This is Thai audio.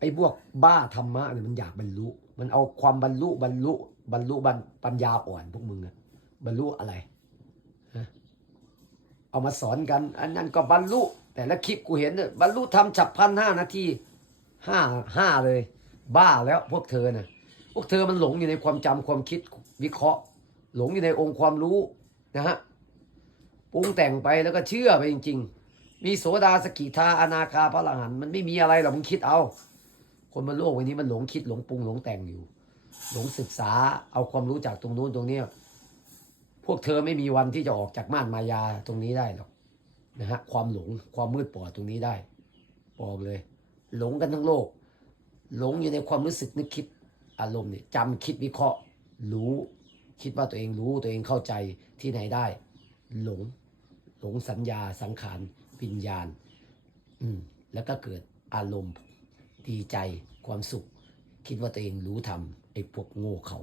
ไอ้พวกบ้าธรรมะเนี่ยมันอยากบรรลุมันเอาความบรรลุปัญญาอ่อนพวกมึงอะบรรลุอะไรฮะเอามาสอนกันอันนั้นก็บรรลุแต่ละคลิปกูเห็นเนี่ยบรรลุทำฉับพลัน5 นาทีห้าห้าเลยบ้าแล้วพวกเธอน่ะพวกเธอมันหลงอยู่ในความจำความคิดวิเคราะห์หลงอยู่ในองค์ความรู้นะฮะปรุงแต่งไปแล้วก็เชื่อไปจริงๆมีโสดาสกิทาอนาคาพระอรหันต์มันไม่มีอะไรหรอกมึงคิดเอาคนบนโลกวันนี้มันหลงคิดหลงปรุงหลงแต่งอยู่หลงศึกษาเอาความรู้จากตรงนู้นตรงนี้พวกเธอไม่มีวันที่จะออกจากม่านมายาตรงนี้ได้หรอกนะฮะความหลงความมืดปอดตรงนี้ได้บอกเลยหลงกันทั้งโลกหลงอยู่ในความรู้สึกนึกคิดอารมณ์เนี่ยจำคิดวิเคราะห์รู้คิดว่าตัวเองรู้ตัวเองเข้าใจที่ไหนได้หลงสัญญาสังขารวิญญาณแล้วก็เกิดอารมณ์ดีใจความสุขคิดว่าตัวเองรู้ทำไอ้พวกโง่เขา